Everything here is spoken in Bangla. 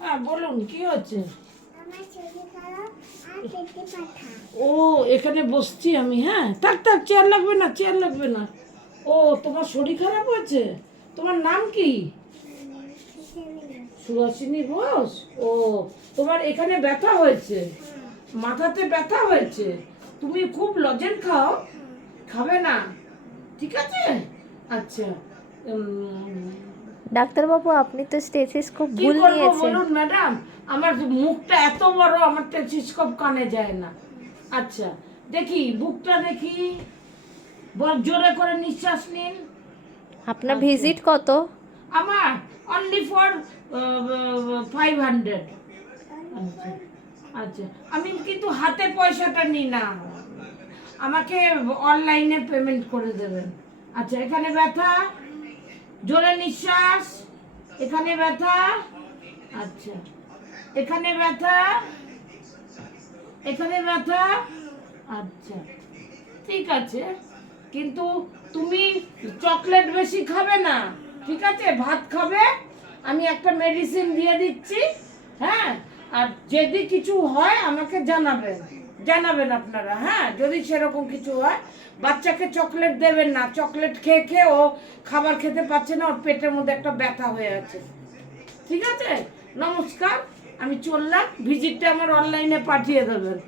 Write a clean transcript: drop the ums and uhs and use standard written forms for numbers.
হ্যাঁ বলুন কি হচ্ছে? আমার শরীর খারাপ আর পেটে ব্যথা। ও এখানে বসছি আমি। হ্যাঁ থাক থাক, চেয়ার লাগবে না, চেয়ার লাগবে না। ও তোমার শরীর খারাপ হয়েছে? তোমার নাম কি? সুহাসিনী ঘোষ। ও তোমার এখানে ব্যথা হয়েছে, মাথাতে ব্যথা হয়েছে, তুমি খুব লজেন্স খাও, খাবে না, ঠিক আছে? আচ্ছা ডাক্তারবাবু, আপনি তো স্টেথিস্কোপ কি ভুল করবো নিয়েছেন। বলুন ম্যাডাম, আমার মুখটা এত বড়, আমার টেলিস্কোপ কানে যায় না। আচ্ছা দেখি বুকটা দেখি, জোরে করে নিঃশ্বাস নিন। আপনার আচ্ছা। ভিজিট কত? আমার অনলি ফর 500। আচ্ছা আচ্ছা, আমি কিন্তু হাতে পয়সাটা নিই না, আমাকে অনলাইনে পেমেন্ট করে দেবেন। আচ্ছা এখানে ব্যথা, জোরে নিঃশ্বাস, এখানে ব্যথা, আচ্ছা এখানে ব্যথা, এখানে ব্যথা, আচ্ছা ঠিক আছে। কিন্তু তুমি চকলেট বেশি খাবে না, ঠিক আছে? ভাত খাবে, আমি একটা মেডিসিন দিয়ে দিচ্ছি। হ্যাঁ, আর যদি কিছু হয় আমাকে জানাবেন, জানাবেন আপনারা। হ্যাঁ যদি সেরকম কিছু হয়, বাচ্চাকে চকলেট দেবেন না, চকলেট খেয়ে খেয়ে ও খাবার খেতে পারছে না, ওর পেটের মধ্যে একটা ব্যথা হয়ে আছে, ঠিক আছে? নমস্কার, আমি চললাম, ভিজিটটা আমার অনলাইনে পাঠিয়ে দেবেন।